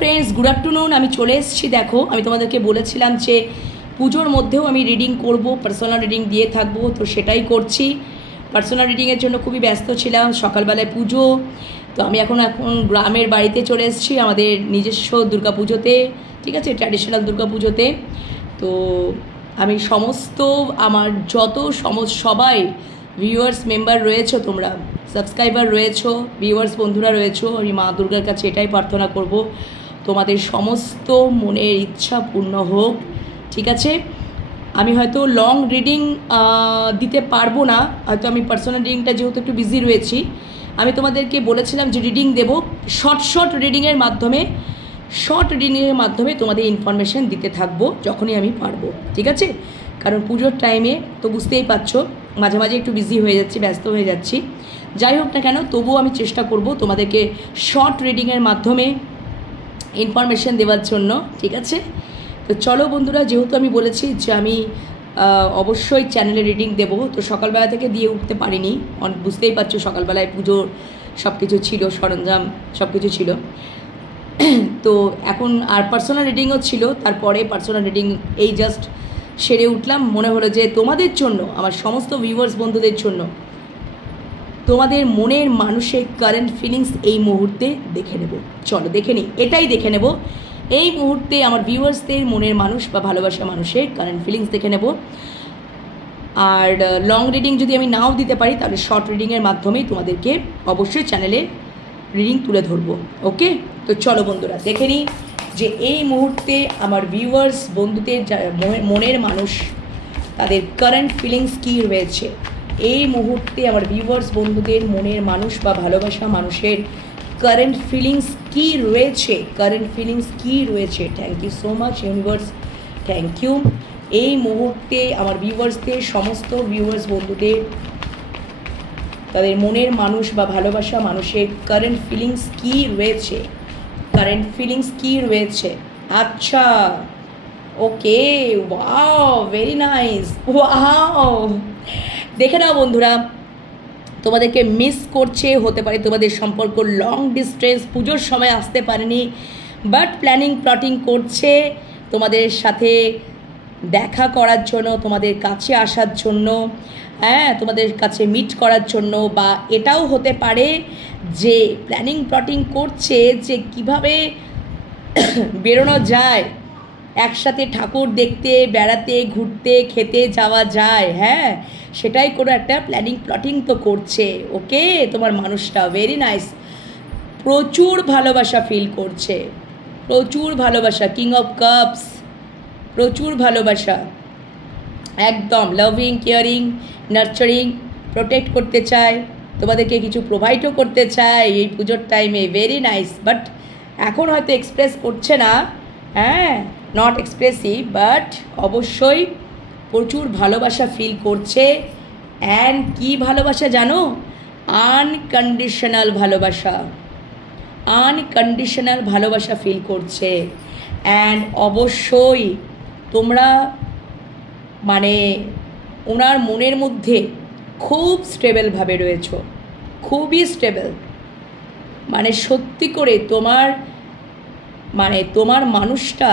Friends, good afternoon. আমি চলে এসেছি। দেখো, আমি তোমাদেরকে বলেছিলাম যে পুজোর মধ্যেও আমি রিডিং করব, পার্সোনাল রিডিং দিয়ে থাকবো, তো সেটাই করছি। পার্সোনাল রিডিংয়ের জন্য খুবই ব্যস্ত ছিলাম, সকালবেলায় পুজো, তো আমি এখন গ্রামের বাড়িতে চলে এসেছি আমাদের নিজস্ব দুর্গা পুজোতে, ঠিক আছে, ট্র্যাডিশনাল দুর্গা পুজোতে। তো আমি সমস্ত আমার যত সবাই ভিউয়ার্স মেম্বার রয়েছো, তোমরা সাবস্ক্রাইবার রয়েছো, ভিউয়ার্স বন্ধুরা রয়েছো, আমি মা দুর্গার কাছে এটাই প্রার্থনা করব তোমাদের সমস্ত মনের ইচ্ছা পূর্ণ হোক, ঠিক আছে। আমি হয়তো লং রিডিং দিতে পারবো না, হয়তো আমি পার্সোনাল রিডিংটা যেহেতু একটু বিজি রয়েছি, আমি তোমাদেরকে বলেছিলাম যে রিডিং দেব শর্ট রিডিংয়ের মাধ্যমে তোমাদের ইনফরমেশান দিতে থাকবো যখনই আমি পারবো, ঠিক আছে। কারণ পুজোর টাইমে তো বুঝতেই পারছো মাঝে মাঝে একটু বিজি হয়ে যাচ্ছি, ব্যস্ত হয়ে যাচ্ছি। যাই হোক না কেন, তবুও আমি চেষ্টা করব তোমাদেরকে শর্ট রিডিংয়ের মাধ্যমে ইনফরমেশান দেওয়ার জন্য, ঠিক আছে। তো চলো বন্ধুরা, যেহেতু আমি বলেছি যে আমি অবশ্যই চ্যানেলে রিডিং দেবো, তো সকালবেলা থেকে দিয়ে উঠতে পারিনি, বুঝতেই পারছো সকালবেলায় পুজোর সব কিছু ছিল, সরঞ্জাম সব কিছু ছিল। তো এখন আর পার্সোনাল রিডিংও ছিল, তারপরে পার্সোনাল রিডিং এই জাস্ট সেরে উঠলাম। মনে হলো যে তোমাদের জন্য, আমার সমস্ত ভিউয়ার্স বন্ধুদের জন্য, তোমাদের মনের মানুষের কারেন্ট ফিলিংস এই মুহূর্তে দেখে নেব। চলো দেখে নিই, এটাই দেখে নেব এই মুহূর্তে আমার ভিউয়ার্সদের মনের মানুষ বা ভালোবাসা মানুষের কারেন্ট ফিলিংস দেখে নেব। আর লং রিডিং যদি আমি নাও দিতে পারি, তাহলে শর্ট রিডিংয়ের মাধ্যমেই তোমাদেরকে অবশ্যই চ্যানেলে রিডিং তুলে ধরবো, ওকে। তো চলো বন্ধুরা, দেখে নিই যে এই মুহূর্তে আমার ভিউয়ার্স বন্ধুদের মনের মানুষ, তাদের কারেন্ট ফিলিংস কী রয়েছে। এই মুহূর্তে আমার ভিউয়ার্স বন্ধুদের মনের মানুষ বা ভালোবাসা মানুষের কারেন্ট ফিলিংস কী রয়েছে, thank you so much universe, thank you. এই মুহূর্তে আমার ভিউয়ার্সদের, সমস্ত ভিউয়ার্স বন্ধুদের, তাদের মনের মানুষ বা ভালোবাসা মানুষের কারেন্ট ফিলিংস কী রয়েছে, আচ্ছা, ওকে, ওয়াও, ভেরি নাইস, ওয়াও। দেখে নাও বন্ধুরা, তোমাদেরকে মিস করছে, হতে পারে তোমাদের সম্পর্ক লং ডিস্টেন্স, পুজোর সময় আসতে পারেনি, বাট প্ল্যাটিং করছে তোমাদের সাথে দেখা করার জন্য, তোমাদের কাছে আসার জন্য, হ্যাঁ, তোমাদের কাছে মিট করার জন্য। বা এটাও হতে পারে যে প্ল্যাটিং করছে যে কিভাবে বেরোনো যায়, একসাথে ঠাকুর দেখতে, বেড়াতে, ঘুরতে, খেতে যাওয়া যায়, হ্যাঁ, সেটাই কোনো একটা প্ল্যাটিং তো করছে, ওকে। তোমার মানুষটা ভেরি নাইস, প্রচুর ভালোবাসা ফিল করছে, প্রচুর ভালোবাসা, কিং অফ কাপস, প্রচুর ভালোবাসা, একদম লাভিং, কেয়ারিং, নার্চারিং, প্রোটেক্ট করতে চায়, তোমাদেরকে কিছু প্রোভাইডও করতে চায় এই পুজোর টাইমে, ভেরি নাইস। বাট এখন হয়তো এক্সপ্রেস করছে না, হ্যাঁ, নট এক্সপ্রেসিভ, বাট অবশ্যই প্রচুর ভালোবাসা ফিল করছে। অ্যান্ড কী ভালোবাসা জানো? আনকন্ডিশনাল ভালোবাসা ফিল করছে। অ্যান্ড অবশ্যই তোমরা মানে ওনার মনের মধ্যে খুব স্টেবলভাবে রয়েছো, খুবই স্টেবল, মানে সত্যি করে তোমার মানুষটা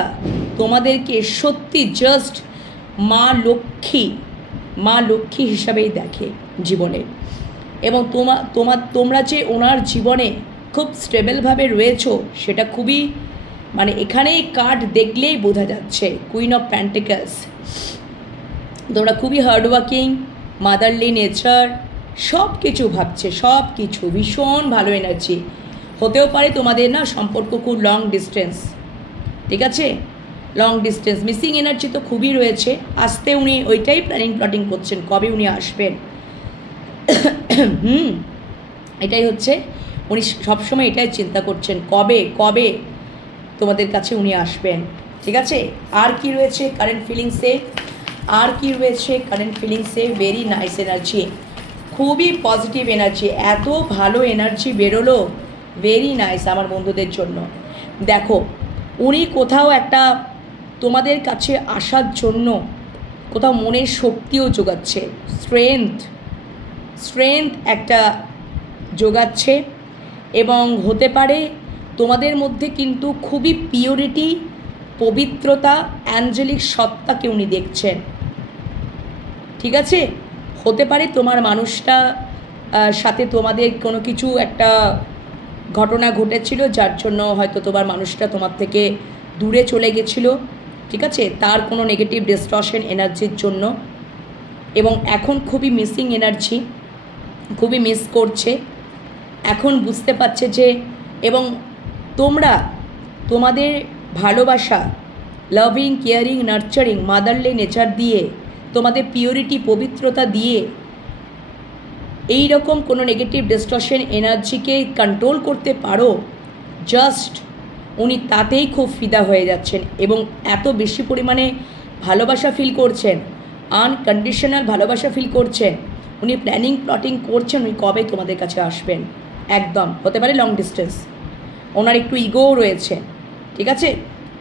তোমাদেরকে সত্যি জাস্ট মা লক্ষ্মী হিসাবেই দেখে জীবনে। এবং তোমরা যে ওনার জীবনে খুব স্টেবলভাবে রয়েছো, সেটা খুবই মানে এখানেই কার্ড দেখলেই বোঝা যাচ্ছে, কুইন অফ প্যান্টিকলস। তোমরা খুবই হার্ডওয়ার্কিং, মাদারলি নেচার, সব কিছু ভাবছে, সব কিছু ভীষণ ভালো এনার্জি। হতেও পারে তোমাদের না সম্পর্ক খুব লং ডিস্টেন্স, ঠিক আছে, লং ডিস্টেন্স, মিসিং এনার্জি তো খুবই রয়েছে। আসতে উনি ওইটাই প্ল্যাটিং করছেন, কবে উনি আসবেন। এটাই হচ্ছে, উনি সবসময় এটাই চিন্তা করছেন, কবে তোমাদের কাছে উনি আসবেন, ঠিক আছে। আর কি রয়েছে কারেন্ট ফিলিংসে, ভেরি নাইস এনার্জি, খুবই পজিটিভ এনার্জি, এত ভালো এনার্জি বেরোলো, ভেরি নাইস আমার বন্ধুদের জন্য। দেখো, উনি কোথাও একটা তোমাদের কাছে আসার জন্য কোথাও মনের শক্তিও যোগাচ্ছে, স্ট্রেংথ একটা যোগাচ্ছে। এবং হতে পারে তোমাদের মধ্যে কিন্তু খুবই পিওরিটি, পবিত্রতা, অ্যাঞ্জেলিক সত্তাকে উনি দেখছেন। ঠিক আছে, হতে পারে তোমার মানুষটা সাথে তোমাদের কোনো কিছু একটা ঘটনা ঘটেছিল, যার জন্য হয়তো তোমার মানুষটা তোমার থেকে দূরে চলে গেছিলো। ঠিক আছে, তার কোনো নেগেটিভ ডিস্টরশন এনার্জির জন্য, এবং এখন খুবই মিসিং এনার্জি, খুবই মিস করছে। এখন বুঝতে পারছে যে, এবং তোমরা তোমাদের ভালোবাসা, loving, caring, nurturing, motherly nature দিয়ে, তোমাদের পিওরিটি, পবিত্রতা দিয়ে এই রকম কোনো নেগেটিভ ডিস্টরশন এনার্জিকে কন্ট্রোল করতে পারো। জাস্ট উনি তাতেই খুব ফিদা হয়ে যাচ্ছেন এবং এত বেশি পরিমাণে ভালোবাসা ফিল করছেন, আনকন্ডিশনাল ভালোবাসা ফিল করছেন। উনি প্ল্যানিং প্লটিং করছেন উনি কবে তোমাদের কাছে আসবেন। একদম হতে পারে লং ডিস্টেন্স, ওনার একটু ইগোও রয়েছে। ঠিক আছে,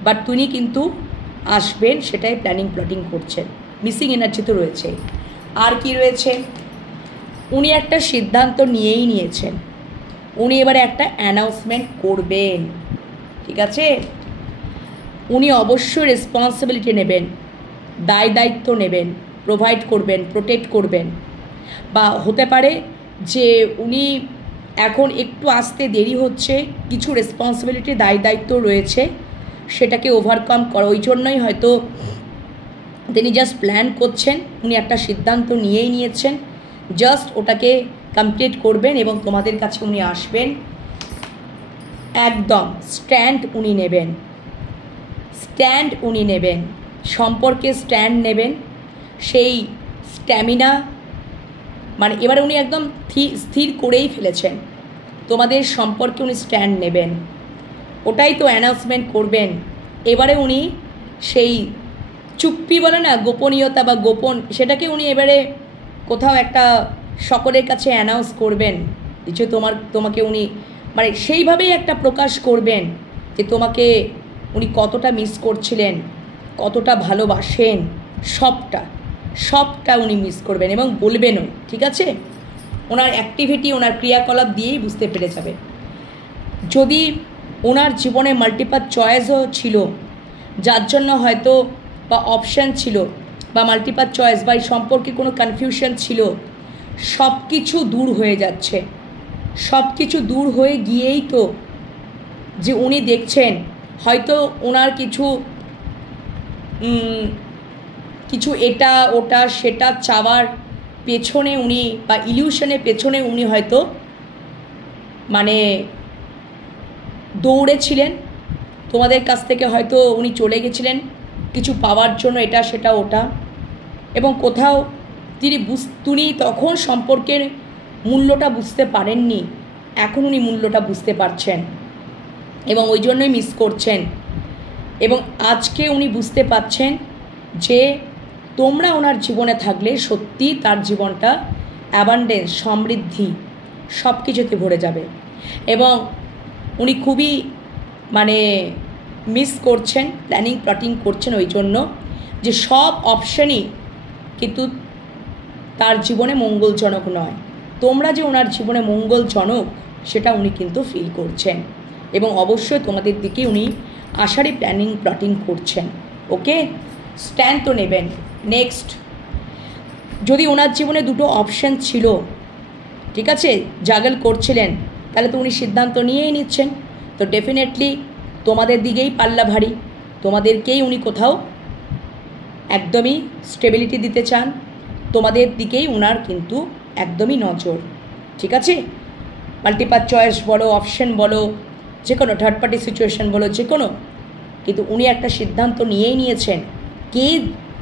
বাট তিনি কিন্তু আসবেন, সেটাই প্ল্যানিং প্লটিং করছেন। মিসিং এনার্জি তো রয়েছে। আর কি রয়েছে, উনি একটা সিদ্ধান্ত নিয়েই নিয়েছেন, উনি এবারে একটা অ্যানাউন্সমেন্ট করবেন। ঠিক আছে, উনি অবশ্যই রেসপন্সিবিলিটি নেবেন, দায় দায়িত্ব নেবেন, প্রোভাইড করবেন, প্রোটেক্ট করবেন। বা হতে পারে যে উনি এখন একটু আসতে দেরি হচ্ছে, কিছু রেসপন্সিবিলিটি, দায় দায়িত্ব রয়েছে, সেটাকে ওভারকাম করা। ওই জন্যই হয়তো তিনি জাস্ট প্ল্যান করছেন, উনি একটা সিদ্ধান্ত নিয়েই নিয়েছেন, জাস্ট ওটাকে কমপ্লিট করবেন এবং তোমাদের কাছে উনি আসবেন। একদম স্ট্যান্ড উনি নেবেন, স্ট্যান্ড উনি নেবেন, সম্পর্কে স্ট্যান্ড নেবেন। সেই স্ট্যামিনা মানে এবারে উনি একদম স্থির করেই ফেলেছেন, তোমাদের সম্পর্কে উনি স্ট্যান্ড নেবেন, ওটাই তো অ্যানাউন্সমেন্ট করবেন। এবারে উনি সেই চুপ্পি বলে না, গোপনীয়তা বা গোপন, সেটাকে উনি এবারে কোথাও একটা সকলের কাছে অ্যানাউন্স করবেন যে তোমাকে উনি মানে সেইভাবেই একটা প্রকাশ করবেন যে তোমাকে উনি কতটা মিস করছিলেন, কতটা ভালোবাসেন, সবটা উনি মিস করবেন এবং বলবেনও। ঠিক আছে, ওনার অ্যাক্টিভিটি, ওনার ক্রিয়াকলাপ দিয়েই বুঝতে পেরে যাবে। যদি ওনার জীবনে মাল্টিপাল চয়েসও ছিল, যার জন্য হয়তো বা অপশান ছিল বা মাল্টিপাল চয়েস বা এই সম্পর্কে কোনো কনফিউশন ছিল, সব কিছু দূর হয়ে যাচ্ছে। সব কিছু দূর হয়ে গিয়েই তো যে উনি দেখছেন হয়তো ওনার কিছু এটা ওটা সেটা চাওয়ার পেছনে উনি বা ইলিউশনের পেছনে উনি হয়তো মানে দৌড়েছিলেন, তোমাদের কাছ থেকে হয়তো উনি চলে গেছিলেন কিছু পাওয়ার জন্য, এটা সেটা ওটা, এবং কোথাও তিনি তখন সম্পর্কের মূল্যটা বুঝতে পারেননি, এখন উনি মূল্যটা বুঝতে পারছেন এবং ওই জন্যই মিস করছেন। এবং আজকে উনি বুঝতে পারছেন যে তোমরা ওনার জীবনে থাকলে সত্যি তার জীবনটা অ্যাবান্ডেন্স, সমৃদ্ধি, সব কিছুতে ভরে যাবে। এবং উনি খুবই মানে মিস করছেন, প্ল্যানিং প্লটিং করছেন ওই জন্য যে সব অপশানই কিন্তু তার জীবনে মঙ্গলজনক নয়। তোমরা যে ওনার জীবনে মঙ্গলজনক সেটা উনি কিন্তু ফিল করছেন এবং অবশ্যই তোমাদের দিকে উনি আসারই প্ল্যানিং প্লটিং করছেন। ওকে, স্ট্যান্ড তো নেবেন। নেক্সট, যদি ওনার জীবনে দুটো অপশান ছিল, ঠিক আছে, জাগল করছিলেন, তাহলে তো উনি সিদ্ধান্ত নিয়েই নিচ্ছেন। তো ডেফিনেটলি তোমাদের দিকেই পাল্লা ভারী, তোমাদেরকেই উনি কোথাও একদমই স্টেবিলিটি দিতে চান, তোমাদের দিকেই ওনার কিন্তু একদমই নজর। ঠিক আছে, মাল্টিপাল চয়েস বলো, অপশন বলো, যে কোনো থার্ড পার্টি সিচুয়েশন বলো, যে কোনো, কিন্তু উনি একটা সিদ্ধান্ত নিয়েই নিয়েছেন কে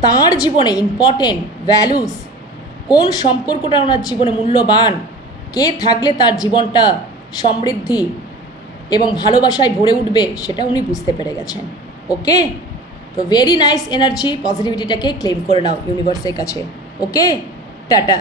তার জীবনে ইম্পর্টেন্ট, ভ্যালুস, কোন সম্পর্কটা ওনার জীবনে মূল্যবান, কে থাকলে তার জীবনটা সমৃদ্ধি এবং ভালোবাসায় ভরে উঠবে, সেটা উনি বুঝতে পেরে গেছেন। ওকে, তো ভেরি নাইস এনার্জি, পজিটিভিটিটাকে ক্লেম করে নাও ইউনিভার্সের কাছে। ওকে, টাটা।